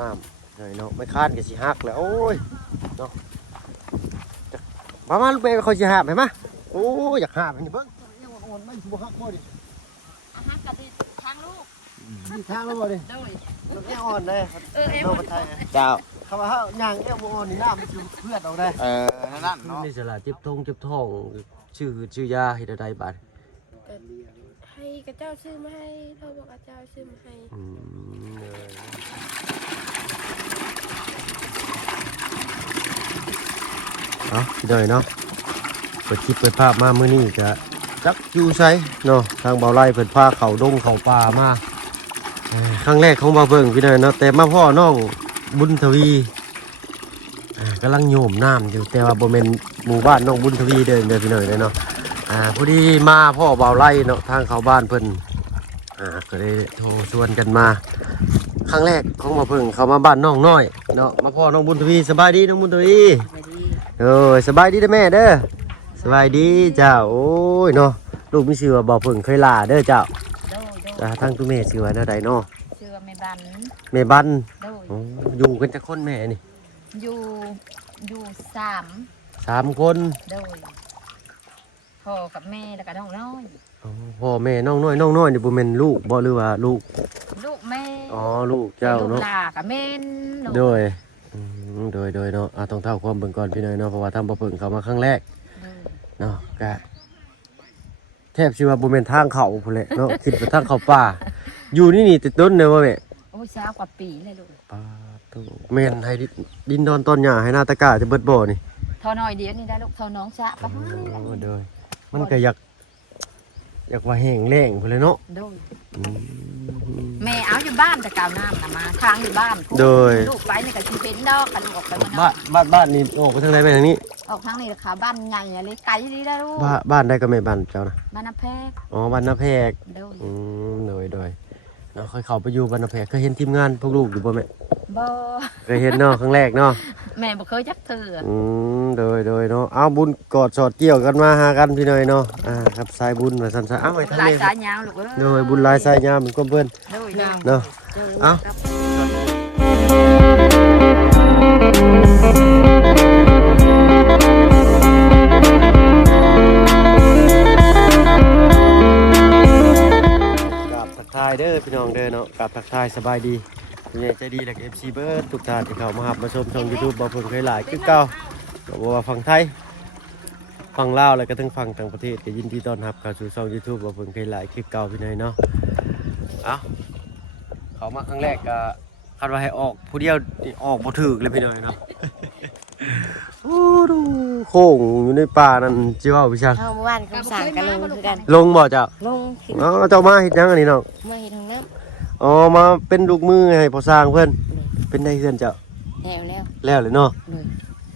น้ำหน่อยเนาะไม่คาดกับสิหักแล้วโอ้ยเนาะประมาณลูกเมย์เขาสิหักเห็นไหมโอ้ยอยากหักนี่เบิ้งไม่ถูกหักบ่ดิหักกับที่ทางลูกที่ทางแล้วบ่ดิโดยมันแออ่อนเลยเอว ไทยเจ้าคำว่าเขาย่างแอวอ่อนนี่น้ำมันจะเพื่อนเอาได้นั่นเนาะนี่สละเจ็บท้องชื่อยาเฮ็ดได้บาดให้กระเจ้าชื่อมาให้เขาบอกกระเจ้าชื่อมาให้เนาะพี่น้อยเนาะเปิดคลิปเปิดภาพมามื้อนี้จะจักอยู่ไสเนาะทางเบาไร่เปิดพาเขาดงเขาป่ามาครั้งแรกของบ่าวเบิ่งพี่น้อยเนาะแต่มาพ่อน้องบุญทวีกำลังโยมน้ำอยู่แต่ว่าบ่แม่นหมู่บ้านน้องบุญทวีเด้อพี่น้อยเลยเนาะพอดีมาพ่อเบาไร่เนาะทางเขาบ้านเพิ่นก็เลยโทรชวนกันมาครั้งแรกของบ่าวเบิ่งเขามาบ้านน้องน้อยเนาะมาพ่อน้องบุญทวีสบายดีน้องบุญทวีสบายดีเด้อแม่เด้อสบายดีเจ้าโอ้ยเนาะลูกมีชื่อว่าบ่าวเบิ่งเคยลาเด้อเจ้าทางตุ้แม่ชื่อว่าแนวใดเนาะชื่อว่าแม่บันอยู่กันจักคนแม่นี่อยู่สามคนโดยพ่อกับแม่แล้วก็น้องน้อยพ่อแม่น้องน้อยนี่บ่แม่นลูกบ่หรือว่าลูกแม่ลูกเจ้าเนาะลูกหลากับแม่โดยเนาะต้องเท่าความเบิ่งก่อนพี่น้อยเนาะเพราะว่าทำบ่เบิ่งเขามาครั้งแรกเนาะก็แทบสิว่าบ่แม่นทางเขาพุ่นแหละเนาะคิดว่าทางเขาป่าอยู่นี่ติดต้นเด้อบ่แม่โอ้ย20 กว่าปีเลยลูกป่าตู้แม่นให้ดินดอนต้นหญ้าให้นาตะกร้าจะเบิดบ่นี่ทอน้อยเดียวนี่ได้ลูกทอน้องชะปะโดยมันก็อยากว่าแห้งแล้งพุ่นเลยเนาะโดยแม่เอาอยู่บ้านแต่กาวน้ำน่ะมาทางอยู่บ้านโดยลูกไว้นี่ก็สิเป็นดอกกันออกไปบ้านนี่ออกไปทางใดไปทางนี้ออกทางนี้ราคาบ้านใหญ่เลยไกลดีได้ลูกบ้านได้ก็ไม่บ้านเจ้านะบ้านนาแพกบ้านนาแพกโดยเราเคยเข้าไปอยู่บ้านนาแพกเคยเห็นทีมงานพวกลูกอยู่บ่แม่บ่เคยเห็นเนาะครั้งแรกเนาะแม่บ่เคยจักเทื่อโดยเนาะเอาบุญกอดสอดเกี่ยวกันมาหากันพี่น้อยเนาะครับสายบุญว่าซั่นซะเอาไว้ทางนี้ลายสายยาวลูกโดยบุญลายสายยาวมันก็เพิ่นเนาะเอาทายเด้อพี่น้องเด้อเนาะกับทักทายสบายดีคุณยายใจดีและ FC เบิร์ดทุกท่านที่เข้ามาหับมาชมช่อง YouTube บ่เพิ่งเคยหลายคือเก่าบอกว่าฝั่งไทยฝั่งลาวแล้วก็ทั้งฝั่งต่างประเทศก็ยินดีต้อนรับเข้าสู่ช่อง YouTube บ่เพิ่งเคยหลายคือเก่าพี่น้อยเนาะเอาเข้ามาครั้งแรกก็คาดว่าให้ออกผู้เดียวออกบ่ถึกเลยพี่น้อยเนาะโอ้ดูโค้งอยู่ในป่านั่นจิว่าพี่ชักเมื่อวานเขาสั่งกันลงคือกันลงบ่เจ้าลงเจ้ามาเฮ็ดยังอันนี้น้องมาเฮ็ดห้องน้ำมาเป็นลูกมือให้พอสร้างเพื่อนเป็นได้เพื่อนเจ้าแล้วเลยเนาะ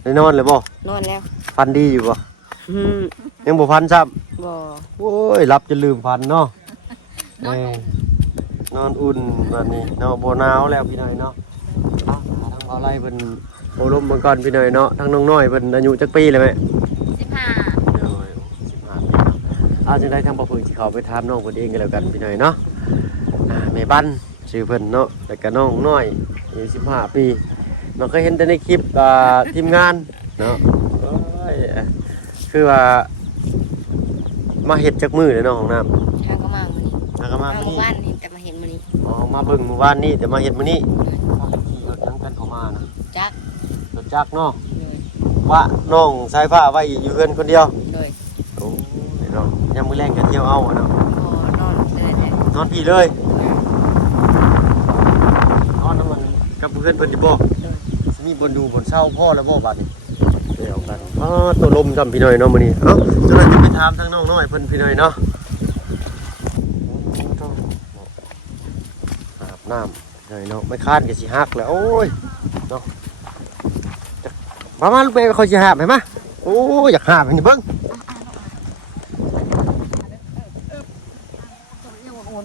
ได้นอนเลยบ่นอนแล้วฟันดีอยู่บ่ยังบ่ฟันซ้ำบ่โอ้ยรับจะลืมฟันเนาะนอนอุ่นแบบนี้เนาะบ่หนาวแล้วพี่น้อยเนาะทางบ่อไร่เพิ่นโอลมเบิ่งก่อนพี่น้อยเนาะทางน้องน้อยเพิ่นอายุจักปีเลยแม่15จังได๋ทางบ่เพิ่นสิเข้าไปถามน้องเพิ่นเองก็แล้วกันพี่น้อยเนาะแม่บ้านชื่อเพิ่นเนาะแล้วก็น้องน้อยอายุ15ปีน้องเคยเห็นแต่ในคลิปทีมงานเนาะคือว่ามาเฮ็ดจักมื้อเลยเนาะห้องน้ำทางก็มามื้อนี้ทางก็มามื้อวานนี่แต่มาเห็นมื้อนี้มาเบิ่งมื้อวานนี้แต่มาเฮ็ดมื้อนี้ขี่รถทั้งกันเข้ามานะจักรถจักเนาะว่าน้องสายฟ้าไว้อยู่เฮือนคนเดียวโอ้เนาะยามมื้อแรงก็เที่ยวเอาเนาะนอนพี่เลยนอนน้ำมันกับเพื่อนเพิ่นอยู่บ่มีบนดูบนเช่าพ่อแล้วบ่บัดนี้เดี๋ยวกันตัวลมจำพี่หน่อยเนาะมื้อนี้เอ้าจังได๋จะไปถามทางน้องน้อยเพิ่นพี่หน่อยเนาะอาบน้ำหน่อยเนาะไม่คาดก็สิหักแล้วโอ้ยเนาะประมาณลูกเมย์เขาสิหักเห็นมั้ยโอ้ยอยากหักนี่เบิ่ง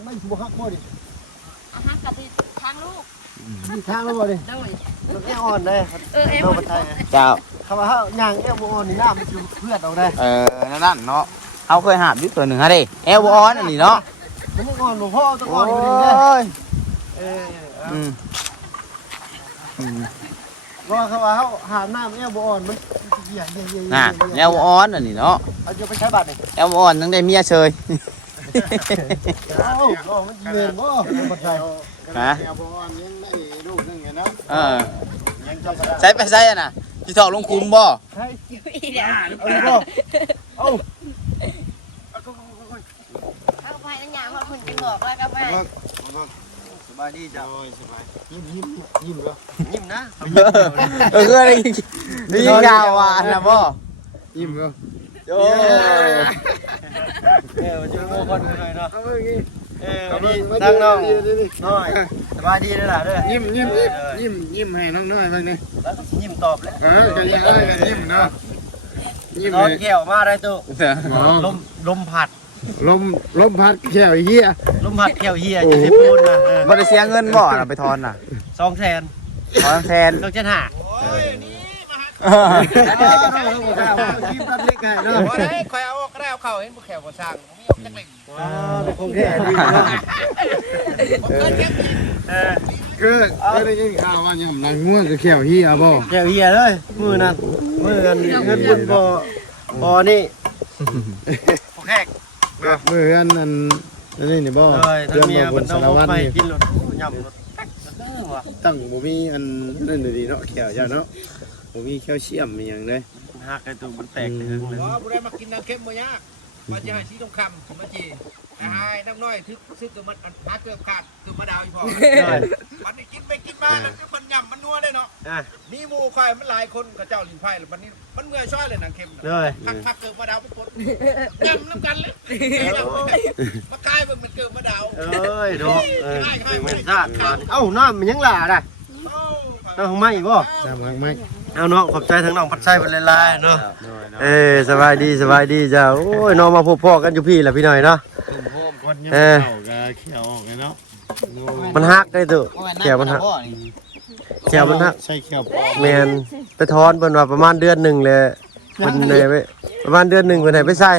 ไม่บ่ฮักบ่ดิฮักกับที่ทางลูกที่ทางแล้วบ่ดิโดยมันแออ่อนเลยเอวไทยเจ้าคำว่าเฮาย่างแอวบ่อ่อนนี่น้ำมันสิเพื่อนเอาได้นั่นเนาะเขาเคยหาบอยู่ตัวหนึ่งฮะดิเอวอ่อนอันนี้เนาะมันยังอ่อนบ่พอต้องอ่อนอยู่นี่เด้ ว่าเขาว่าเขาหามน้ำแอลบ่อ่อนมันเหี้ย น่ะแอลออนอันนี้เนาะ เอาจะไปใช้บัตรนี่ แอลออนตั้งได้เมียเชย เอ้ามันเงินบ่บ่ใช่ ฮะ แอลบ่อ่อนยังได้ลูกนึงไงนะ ยังใช้ไปใช้อ่ะน่ะที่ถอกลงคุมบ่ อีเดียว เอาดิบ่เอา เข้าไปนั่นยามว่าคุณจะบอกแล้วก็ไป สบายดีจ้ะสบายยิ้มเหรอยิ้มนะ คืออะไรนี่ยาวอ่ะนะบ่ ยิ้มเหรอ โอ้ มันจะโง่คนหน่อยเนาะนี่ตั้งน้องน้อยสบายดีด้วยล่ะเด้อ ยิ้มให้น้องน้อยบ้างนี่ แล้วก็ยิ้มตอบเลย กันยังได้กันยิ้มเนาะยิ้ม นอน เลย แก้วมาได้ตู้ลมผัด ลมพัดแค่เหี้ย ลมผัดแก้วเฮียจะได้พูดนะ บ่ได้เสียเงินบ่น่ะไปทอนน่ะ 200,000 ทอนแทน ต้องจะหายิ้มตัดเล็กไงเนาะ บ่ได้คอยเอาก็ได้เอาเข้าเห็นบ่แขวบ่สร้างบ่มีจักเล็ก คงแท้ดีเนาะ คือได้ยินข่าวว่าย่ำหลังง่วงก็แค่เหี้ยบ่ แก้วเฮียเลยมือนั้นมือกันเงินบุญพอนี่พอแขก เมื่ออันนี่บ่ เลยทั้งเมีย บ มัน น ต้อ สาง รวัตร ไป นี่ กินรถย่ำรถ ตั้งบ่มีอันนั่นดีเนาะแขวจ้ะเนาะบ่มีแคลเซียมอีหยังเลย หักไอ้ตัวมันแตกถึงเลย บ่บ่ได้มากินน้ำเค็มบ่ยากว่าจะให้สีทองคำมาจีให้น้ำน้อยทึกซึกตัวมันหาเกือบขาดตัวมะดาวอีพอมันนี่กินไปกินมาแล้วมันย่ำมันนัวได้เนาะ อ่ะ มีหมู่ควายมันหลายคนกับเจ้าลิ้นไผ่แล้วมันนี่มันเมื่อยช่อยเลยน้ำเค็ม เลย พักเกือบมะดาวไปปดย่ำน้ำกันเลยมากลายเป็นเกือบมะดาว เอ้ยดอกเหมือนซาดเอ้าน้ำมันยังหล่าได้น้ำของไม่บ่ จำหลังไหม เอาเนาะขอบใจทั้งน้องพัดใจเป็นลายๆเนาะสบายดีจ้าโอ้ยน้องมาพบพ่อกันอยู่พี่แหละพี่หน่อยเนาะ คนยังเข่าก็แขวออกเลยเนาะ มันหักได้ตัวแขวมันหักแขวมันหัก ใช่แขวปอ แมนไปทอนเพิ่นว่าประมาณเดือนหนึ่งเลยเพิ่นไหนไปประมาณเดือนหนึ่งเพิ่นไหนไปใส่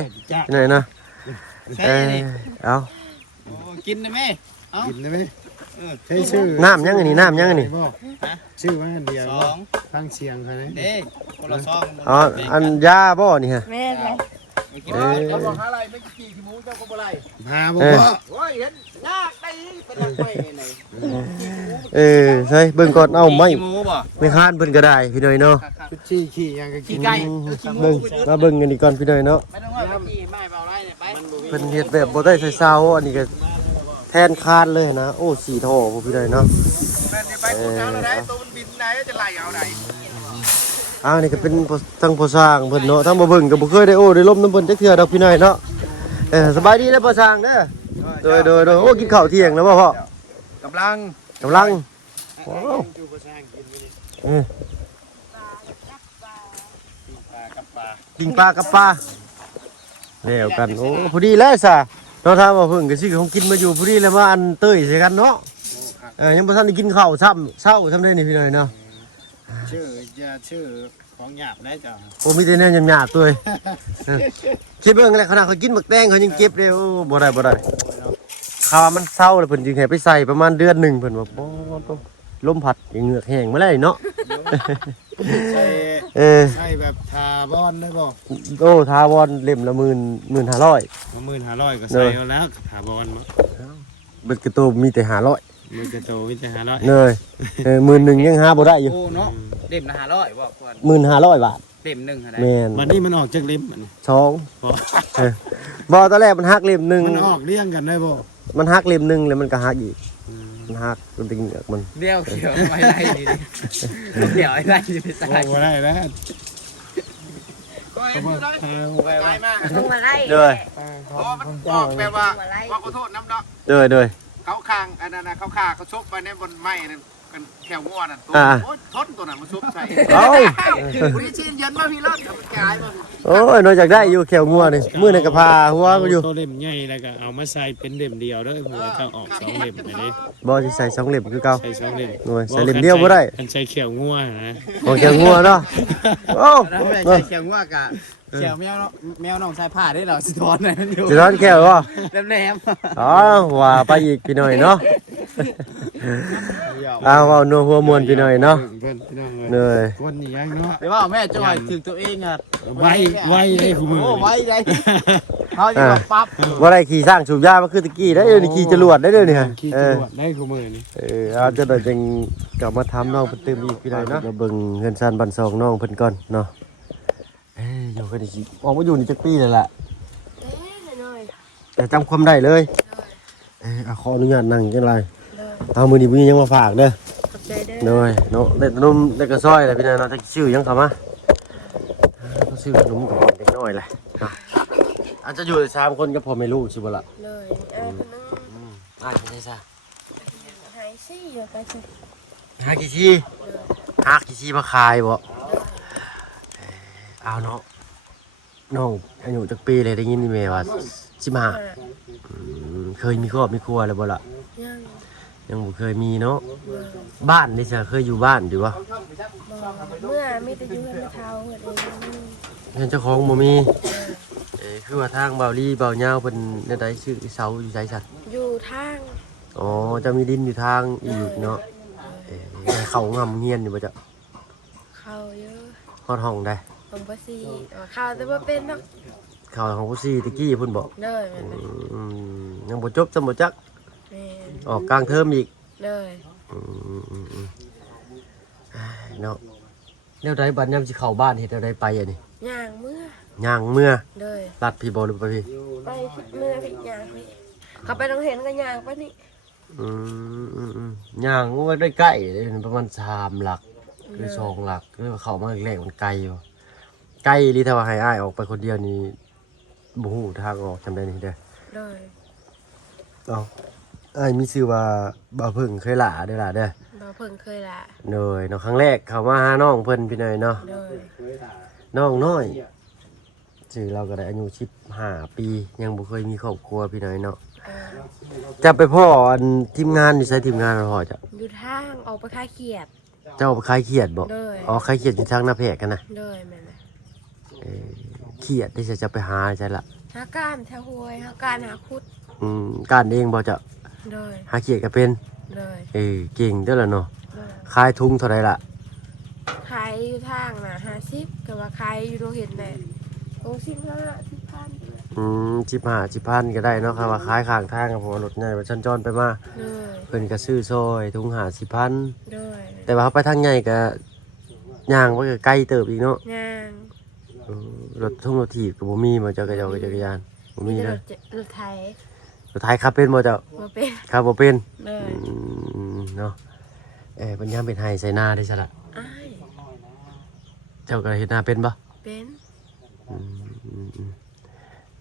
พี่หน่อยเนาะเอา กินได้ไหม กินได้ไหมใช้ชื่อ น้ำยังอันนี้น้ำยังอันนี้ ชื่อว่าอันเดียว สอง ทางเสียงใครนะ เด้คนละซอง อ๋ออันยาบ่นี่ฮะ แม่ไหม เจ้าบอกหาอะไรไม่กี่ขี้หมูเจ้าก็บ่ไร พาบ่ โอ้ยเห็นยากได้เป็นนักไปไหน ใช่เบิ่งก่อนเอาไม่ หมูบ่ ไม่ค้านเพิ่นก็ได้พี่หน่อยเนาะ ชุดชี้ขี้ยังก็กิน เบิ่งมาเบิ่งกันอีกก่อนพี่หน่อยเนาะ ไม่ต้องว่าขี้ไม่เบาไรเนี่ยไป เพิ่นเฮ็ดแบบบ่ได้ใส่เซาอันนี้ก็แทนคานเลยนะโอ้สีท่อบ่พี่หน่อยเนาะ แม่นไปคุณเอาอะไรตัวมันบินไหนจะไล่เอาไหน อ้าวนี่ก็เป็นทั้งผู้สร้างเพิ่นเนาะทั้งบ่เบิ่งก็บ่เคยได้โอ้ได้ล้มน้ำเพิ่นจักเทื่อดอกพี่หน่อยเนาะสบายดีเด้อผู้สร้างเด้อโดยโอ้กินข้าวเที่ยงแล้วบ่พ่อก ำลัง กำลังโอ้ปิ้งปลากับปลาแล้วกันโอ้พอดีแล้วซะเราถามว่าเพิ่นก็สิของกินมาอยู่พอดีแล้วมาอันเต้ยใส่กันเนาะยังบ่ทันได้กินข้าวซ้ำเช้าซ้ำได้นี่พี่หน่อยเนาะ ชื่อจะชื่อของหยาบได้จ้ะ โอ้มีแต่แนวหยาบๆตัวเองคิดเบิ่งแหละขนาดเขากินหมึกแตงเขายังเก็บเลยโอ้บ่ได้ข่าวว่ามันเศร้าเลยเพิ่นจึงให้ไปใส่ประมาณเดือนหนึ่งเพิ่นว่าโอ้ต้องลมพัดเหงือกแห้งมาแล้วเนาะ ใช่ ใ ใช่แบบทาบอนได้บ่ โอ้ทาวอนเล่มละ15,000 15,500ก็ใส่เอาแล้วทาบอนมา เบิดกระตูมีแต่500 มันจะโตวิทยา500 เลย11,000ยังหาบ่ได้อยู่ โอ้เนาะเล่มละ500บ่ควร 1,500 บาท เล่มหนึ่งอะไร แม่น วันนี้มันออกจากลิ้มมัน 2 บ่ บ่ตอนแรกมันหักเล่มหนึง มันออกเลี้ยงกันได้บ่ มันหักเล่มหนึงแล้วมันก็หักอีกมันหักมันเป็นเหงือกมัน เดี่ยวเขียวไม่ได้ดิเดี๋ยวไอ้ไรจะไป โอ้ ใส่ บ่ได้แล้ว ก็เห็นอยู่ได้ตายมาก ลงมาไล่ เลย เพราะมันบอกแบบว่าว่าขอโทษน้ำดอก เลย เขาคางอันนั้นเขาคาเขาชกไปในบนไม้นั่นกันแขวงัวนั่นตัวโอ้ทนตัวนั้นมันชกใส่ เอ้า วันนี้ชีนยันมาพี่เลิศกับกายมัน โอ้ยนอกจากได้อยู่แขวงัวนี่มื้อนั้นก็พาหัวก็อยู่ ตัวเล่มใหญ่แล้วก็เอามาใส่เป็นเล่มเดียวเด้อหัวจะออก2เล่มอันนี้ บ่สิใส่2เล่มคือเก่า ใส่2เล่ม หน่วยใส่เล่มเดียวบ่ได้ มันใส่เขียวงัวนะ โอแขวงัวเนาะโอ้ ไม่ใช่เขียวว่ากะเขียวแมวแมวน้องชายผ้าได้เหรอสิทอนอะไรนั่นอยู่ สิร้อนแขวบ่ แหลม อ๋อว่าไปอีกพี่หน่อยเนาะ เอาเอานัวหัวมวนพี่หน่อยเนาะ เพิ่นพี่น้อง เหนื่อย คนนี่ยังเนาะ ไปว่าแม่จ้อยถึงตัวเองอ่ะ ไว้ให้คู่มือ โอ้ไว้ได้เขาจะมาปั๊บ ว่าได้ขี่สร้างสูบยามาคือตะกี้ได้เดี๋ยวนี้ขี่จรวดได้เดี๋ยวนี้ ขี่ เอ จ อ รวดได้คู่มือนี่ เอาจะได้จังกลับมาทำน้องเพิ่นเติมอีกพี่หน่อยเนาะเดี๋ยวเบิ่งเงินซันบันซองน้องเพิ่นก่อนเนาะอยู่กันสิออกมาอยู่นี่จักปีเลยล่ะแต่จำความได้เลยขออนุญาตนั่งจังไรเอามือนี้มียังมาฝากเด้อ ขอบใจเด้อ เด้อเนาะได้ขนมได้กระซ้อยอะไรพี่น้อยเนาะจะชื่อยังเข้ามาต้องซื้อขนมก่อนเด็กน้อยเลยอาจจะอยู่3คนก็พอไม่รู้สิบ่ล่ะ เลยคนนึง ไม่ใช่ซะ หายซี่อยู่ไปสิ หากี่ชีหากี่ชีมาขายบ่เอาเนาะน้องอายุจักปีเลยได้ยินนี่แม่ว่า15เคยมีครอบมีครัวแล้วบ่ล่ะ ยัง ยังบ่เคยมีเนาะบ้านนี่จะเคยอยู่บ้านอยู่บ่ บอกเมื่อมีแต่อยู่ให้เท้าเฮ็ดเอง เงินเจ้าของบ่มีคือว่าทางเบาลี่เบาเหย้าเพิ่นได้ได้ชื่อเสาอยู่ไสสัตว์ อยู่ทาง อ๋อจะมีดินอยู่ทางอีกเนาะเขางำเงียนอยู่บ่จ๊ะ เข้าเยอะ ฮอดห้องได้ ผมบ่ซีเข้าแต่ว่าเป็นเนาะ เขาของผู้ซี่ตะกี้เพิ่นบอก เลยแม่น ยังบ่จบจำบ่จัก แม่น ออกกลางเทอมอีก เลย เนาะแล้วได้บัดยามสิเข้าบ้านเฮ็ดแล้วได้ไปอันนี้ ย่างเมื่อ ย่างเมื่อ เลย ลัดพี่บ่หรือไปพี่ ไปเมื่อพี่ย่างพี่เขาไปโรงเรียนก็ย่างไปนี่ ย่างว่าได้ใกล้เลยประมาณ3หลักหรือ2หลักหรือว่าเข้ามาแรกๆมันไกลอยู่ไกลลิถ้าว่าให้อ้ายออกไปคนเดียวนี่บ่ฮู้ทางออกจำได้นี่เด้อ เลย เอาอ้ายมีชื่อว่าบ่าวเพิ่งเคยหล่าเด้อล่ะเด้อ บ่เพิ่งเคยละ เนยเนาะครั้งแรกเข้ามาหาน้องเพิ่นพี่เนยเนาะ เลย น้องน้อยชื่อเราก็ได้อายุ15ปียังบ่เคยมีครอบครัวพี่เนยเนาะจะไปพ่ออันทีมงานนี่ใช้ทีมงานพ่อจ้ะ อยู่ทางออกไปคายเขียด เจ้าไปคลายเครียดบ่ เลย อ๋อคลายเครียดอยู่ทางหน้าแพรกกันนะ เลยแม่นนะ เครียดได้จะไปหาใช่ละ หาการแถวห้วยหาการหาคุด การเองบ่จะ เลย หาเครียดก็เป็น เลย เก่งเด้อล่ะเนาะ เลย ขายทุงเท่าไหร่ล่ะ ขายอยู่ทางน่ะ50ก็ว่าขายอยู่โรงเห็นแน่โรงสิบห้า10,000 15 10,000ก็ได้เนาะครับว่าขายข้างทางก็พอรถใหญ่ว่าชันจรไปมา เลย เพิ่นก็ซื้อซอยทุง50,000 เลย แต่ว่าไปทางใหญ่ก็ย่างไปก็ไกลเติบอีกเนาะ ย่าง รถทุ่งรถถีบก็บ่มีบ่เจ้าก็เจ้าก็จักรยานบ่มี แต่ เลย รถไทย รถไทยขับเป็นบ่เจ้า มาเป็น ขับบ่เป็น เลย เนาะปัญญามเป็นไห้ใส่หน้าได้ซะล่ะ อ้าย เจ้าก็เฮ็ดหน้าเป็นบ่ เป็น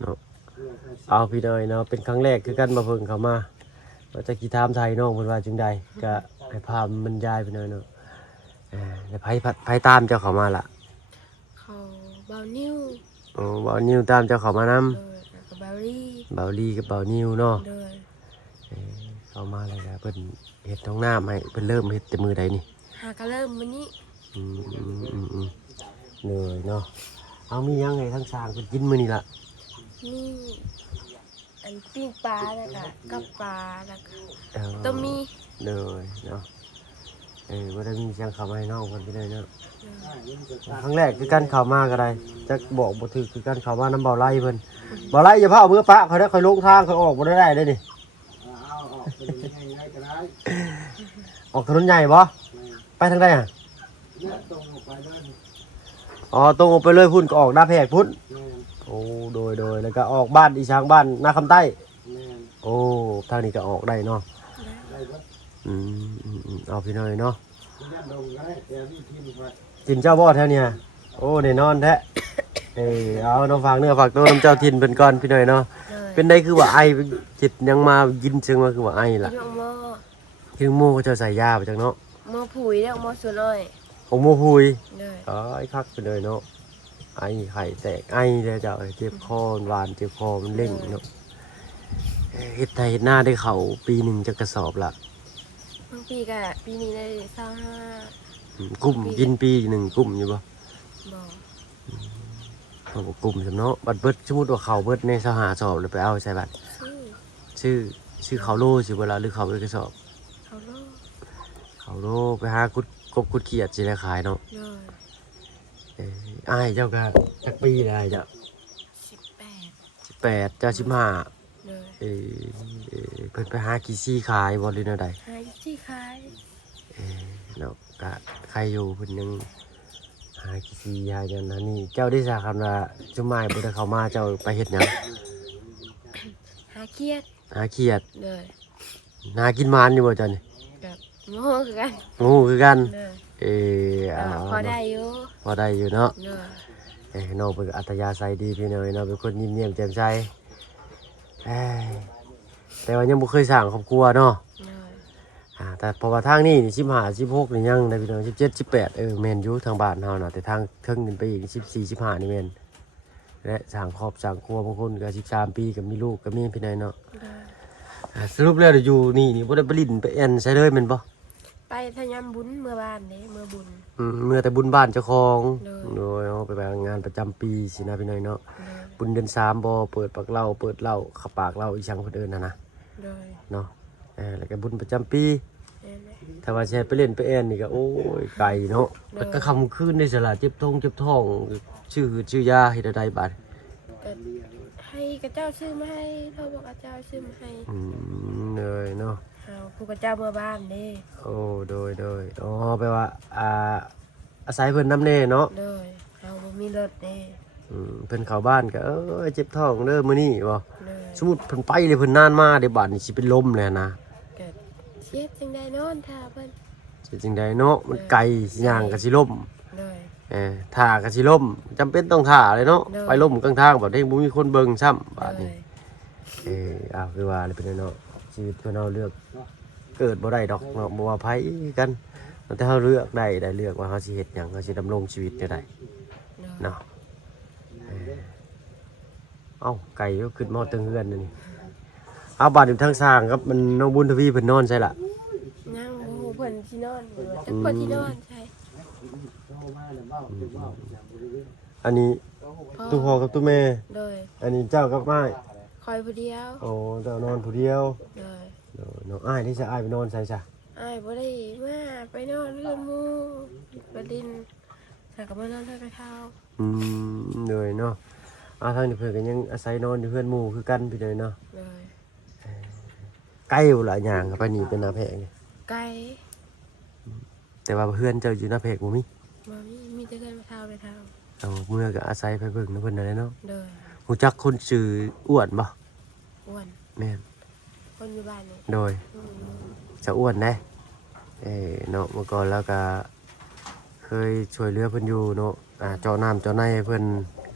เนาะเอาพี่น้อยเนาะเป็นครั้งแรกคือกันมาเพิ่งเข้ามาว่าจะกี่ถามไทยน้องเพิ่นว่าจังใดก็ให้พาบรรยายไปหน่อยเนาะแล้วไผตามเจ้าเข้ามาล่ะ เขาเบานิ้ว อ๋อบ่าวนิวตามเจ้าเข้ามานํ เลยแล้วก็เบาลี่ บ่าวลีกับบ่าวนิวเนาะ เลย เข้ามาแล้วก็เพิ่นเฮ็ดท้องน้ำให้เพิ่นเริ่มเฮ็ดแต่มื้อใดนี่ หากระเริ่มวันนี้ เหนื่อยเนาะเอามียังไงทั้งสร้างเพิ่นกินมื้อนี้ล่ะ นี่อันปิ้งปลาแล้วก็กับปลาแล้วก็ เออ ต้มมี เหนื่อยเนาะบ่ได้มีเสียงเข้ามาให้น้องเพิ่นไปเลยเนาะครั้งแรกคือกันเข้ามาก็ได้จักบอกบ่ถูกคือกันเข้ามานํเบาไล่เพิ่นเบาไล่อย่าพาเอามือปะเขาได้ค่อยลงทางเขาออกบ่ได้เด้อนี่ออกถนนใหญ่บ่ไปทางใดอ่ะอ๋อตรงออกไปเลยพุ่นก็ออกหน้าแพรกพุ่นโอ้โดยแล้วก็ออกบ้านอีช้างบ้านนาคำใต้โอ้ทางนี้ก็ออกได้เนาะเอาพี่น้อยเนาะถิ่นเจ้าบ่อแถวเนี้ยโอ้แน่นอนแท้เอาน้องฝากเนื้อฝากตัวน้ำเจ้าถิ่นเป็นก่อนพี่น้อยเนาะ เลย เป็นได้คือว่าไอจิตยังมายินเชิงว่าคือว่าไอล่ะ ที่หม้อ คือโม่ก็จะใส่ยาไปจังเนาะ หม้อผุยแล้วหม้อส่วนน้อย ของโมหุย เลย ไอ้คักไปเลยเนาะไอไข่แตกไอเดี๋ยวจะเจ็บคอหวานเจ็บคอมันเล่งเนาะเฮ็ดไทยเฮ็ดหน้าได้เขาปีหนึ่งจะกระสอบละ บางปีก็ปีนี้ได้25กุ้มกินปีหนึ่งกุ้มอยู่บ่ บ่ เขาบอกกุ้มสำเนาะบัดเบิดสมมุติว่าเขาเบิดในสหาสอบเลยไปเอาใช่บัด ชื่อ ชื่อเขาโลสิเวลาหรือเขาไปกระสอบ เ เขาโลไปหากุดกบกุดเขียดสิได้ขายเนาะ เลย อ้ายเจ้าก็จักปีได้เจ้า 18 18เจ้า15 เลย เพิ่นไปหากี่ซี่ขายบ่หรือแนวใด หาที่ขาย เนาะก็ใครอยู่เพิ่นยังหากี่ซี่หาจังนั้นนี่เจ้าได้ทราบคำว่าจุมายบ่ได้เข้ามาเจ้าไปเฮ็ดหยัง หาเครียด หาเขียด เลย หากินมานอยู่บ่เจ้านี่ กับโมคือกัน งูคือกัน เลย พ พอได้อยู่ พอได้อยู่เนาะ เลย น้องเป็นอัธยาศัยดีพี่น้อยเนาะเป็นคนยิ้มเยี่ยมแจ่มใสแต่ว่ายังบ่เคยสร้างครอบครัวเนาะ เลย แต่เพอว่าทางนี้นี่15 16นี่ยังได้พี่น้อง17 18แม่นอยู่ทางบ้านเฮาน่ะแต่ทางเทิงขึ้นไปอีก14 15นี่แม่นและสร้างครอบสร้างครัวบางคนก็13 ปีก็มีลูกก็มีพี่น้อยเนาะ เลย สรุปแล้วเดี๋ยวอยู่นี่บ่ได้ไปลิ้นไปแอนใส่เลยแม่นบ่ ไปทะยามบุญเมื่อบ้านเด้เมื่อบุญ เมื่อแต่บุญบ้านเจ้าของ เลย โดยเอาไปงานประจำปีสินะพี่น้อยเนาะ เลย บุญเดือน3บ่เปิดปากเหล้าเปิดเหล้าขับปากเหล้าอีสังคนอื่นนะ เลย เนาะแล้วก็บุญประจำปี เห็นไหม ถ้าว่าแช่ไปเล่นไปแอนนี่ก็โอ้ยไก่เนาะ แล้วก็คำคืนในสลาเจ็บท้องชื่อยาเฮ็ดได้บาด ก็ให้กระเจ้าซื้อมาให้เขาบอกกระเจ้าซื้อมาให้ เลยเนาะ เอาผู้กระเจ้าเมื่อบ้านเด้ โอ้โดยอ๋อแปลว่าอาศัยเพิ่นน้ำแน่เนาะ เลยเอาบ่มีรถเด้ เพิ่นเข้าบ้านก็เจ็บท้องเด้อมื้อนี้บ่ เลย สมมุติเพิ่นไปเลยเพิ่นนานมาเดี๋ยวบาดนี่สิเป็นลมเลยนะ เกิดเช็ดจังได้นอนท่าเพิ่น สิจังไดเนาะมันไกลสิย่างก็สิล่ม เลย ท่าก็สิล่มจำเป็นต้องท่าเลยเนาะ เด้อ ไปล่มกลางทางแบบนี้บ่มีคนเบิ่งซ้ำบาด เล นี้ ย คือว่าเลยเป็นเนาะชีวิตคนเราเลือกเกิดบ่ได้ดอกเนาะบ่ว่าไผกันแต่เฮาเลือกได้เลือกว่าเฮาสิเฮ็ดหยังเฮาสิดำรงชีวิตจังได๋ เลย เนาะเอ้าไก่ก็ขึ้นมาตึงเฮือนนี่เอาบาดอยู่ทางสร้างครับมันน้องบุญทวีเพิ่นนอนใช่ล่ะ นั่งโอ้โหเพิ่นที่นอนอยู่จักเพิ่นที่นอนใช่ อันนี้ตู้พ่อกับตู้แม่ เลย อันนี้เจ้ากับอ้าย คอยผู้เดียว โอ้เจ้านอนผู้เดียว เลย น้องอ้ายนี่จะอ้ายไปนอนใส่จ้ะ อ้ายบ่ได้มาไปนอนเรือนหมู่ไปดินแต่ก็มานอนเท่ากระเท้า เลยเนาะทางนี้เพิ่นก็ยังอาศัยนอนอยู่เพื่อนหมู่คือกันพี่เลยเนาะ เลย ใกล้อยู่หลายอย่างครับไปนี่เป็นนาแพงนี่ ไก่ แต่ว่าเพื่อนเจ้าอยู่นาแพงบ่มี บ่มีแต่เรือนกระเท้าไปเท้า เอาเมื่อก็อาศัยไปเบิ่งนะเพิ่นนั่นแหละเนาะ เลย ฮู้จักคนชื่ออ้วนบ่ อ้วน แม่น คนอยู่บ้านนี่ โดยจะอ้วนได้เนาะเมื่อก่อนแล้วก็เคยช่วยเหลือเพิ่นอยู่เนาะเจาะน้ำเจาะในให้เพิ่น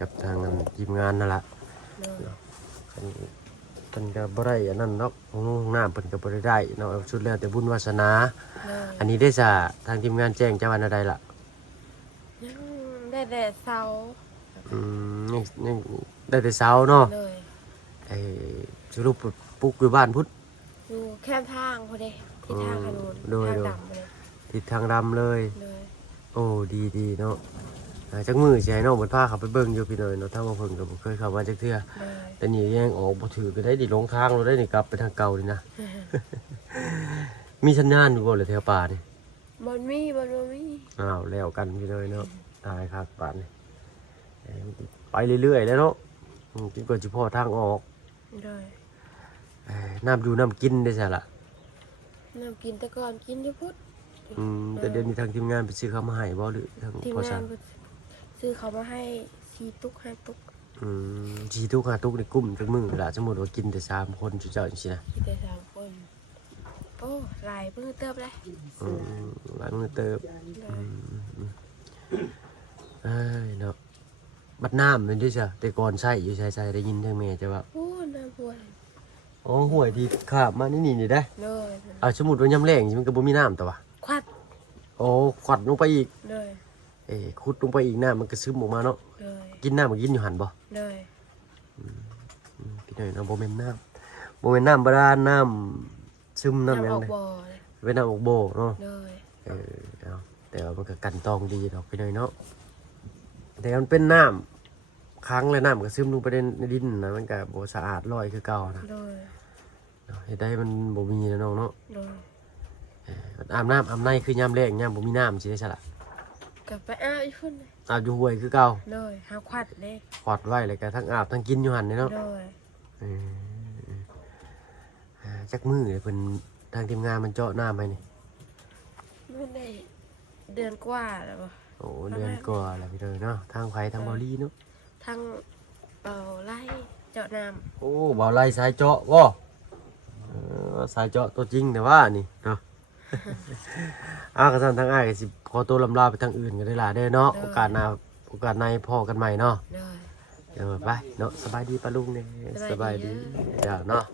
กับทางทีมงานนั่นล่ะ เลย เพิ่นก็บ่ได้อันนั้นเนาะห้องน้ำเพิ่นก็บ่ได้เนาะสุดแล้วแต่บุญวาสนา เลย อันนี้ได้ซะทางทีมงานแจ้งจังหวัดใดล่ะ ยังได้แต่เสา ยังได้แต่เช้าเนาะ เลย สรุปปลูกอยู่บ้านพุทธ อยู่แค่ทางพอดีที่ทางขนุน โดย ทาง โดย ดำเลย ติดทางดำเลย เลย โอ้ดีเนาะจักมือสิให้น้องเพิ่นพาเขาไปเบิ่งอยู่พี่น้อยเนาะถ้าว่าเพิ่นก็บ่เคยเข้ามาจักเทื่อ เลย แต่นี่ยังออกบ่ถือก็ได้ดิหลงทางเราได้นี่กลับไปทางเก่านี่นะ มีสัญญาณอยู่บ่เลยแถวป่านี่ บนมีบนมี อ้าวแล้วกันพี่น้อยเนาะตายครับป่านนี่ไปเรื่อยๆแล้วเนาะจนกว่าสิพอทางออก เลย น้ำอยู่น้ำกินได้ใช่ละ น้ำกินแต่ก่อนกินที่พุทธ แต่เดี๋ยวนี้ทางทีมงานไปซื้อข้าวมาให้บ่หรือทาง ทีม พอง า สั่ น ง ซื้อเขามาให้4 ตุก 5 ตุก ชีทุกหาทุกในกลุ่มจักมือละสมมุติว่ากินแต่3คนจุเจ้าจังซี่นะ กินแต่3 คนโอ้หลายเพิ่งเติบเลย หลายมือเติบ เลย เนาะบัดน้ำมันด้วยจ้ะแต่ก่อนใช้อยู่ใช้ได้ยินทางแม่จะว่า โอ้น้ำปวด อ๋อห่วยที่ข้ามมานี่ได้ เลย เอาสมมุติว่ายามแล้งมันก็บ่มีน้ำแต่ว่า ควัด โอ้ขวัดลงไปอีก เลย ขุดลงไปอีกน้ำมันก็ซึมออกมาเนาะ เลย กินน้ำมันกินอยู่หั่นบ่ เลย พี่น้อยเนาะบ่แม่นน้ำบาดาลน้ำซึมน้ำหยัง ออก เด้ บ่อเลย เป็นน้ำออกโบเนาะ เลย เอาแต่ว่ามันก็กันตองดีดอกพี่น้อยเนาะแต่มันเป็นน้ำค้างเลยน้ำก็ซึมลงไปในดินนะมันก็บ่สะอาดลอยคือเก่านะ เลย เฮ็ดได้มันบ่มีแล้วน้องเนาะ เลย อาบน้ำอาบในคือยามแรงยามบ่มีน้ำสิได้ซะล่ะ ก็ไปอ้าวอีพุ่นเลย อาบอยู่ห้วยคือเก่า เลยหาควัดเลย ขอดไว้แล้วก็ทั้งอาบทั้งกินอยู่หั่นนี่เนาะ เลย เออจักมื้อเลยเพิ่นทางทีมงานมันเจาะน้ำให้นี่ ไม่ได้เดือนกว่าแล้วบ่ โอ้เดือนกว่าแล้วพี่เด้อเนาะทางไผทางบ่ลีเนาะ ทางไล่เจาะน้ โอ้บ่าวไล่สายเจาะบ่สายเจาะตัวจริงแต่ว่านี่เนาะ กระสันทางอ้ายก็สิขอตัวลำลาไปทางอื่นกันได้ล่ะเด้อเนาะโอกาสหน้าโอกาสในพ่อกันใหม่เนาะ ำเลย เดี๋ยวไปเนาะสบายดีปะลุงเนี่ยสบายดีเดี๋ยวเนาะ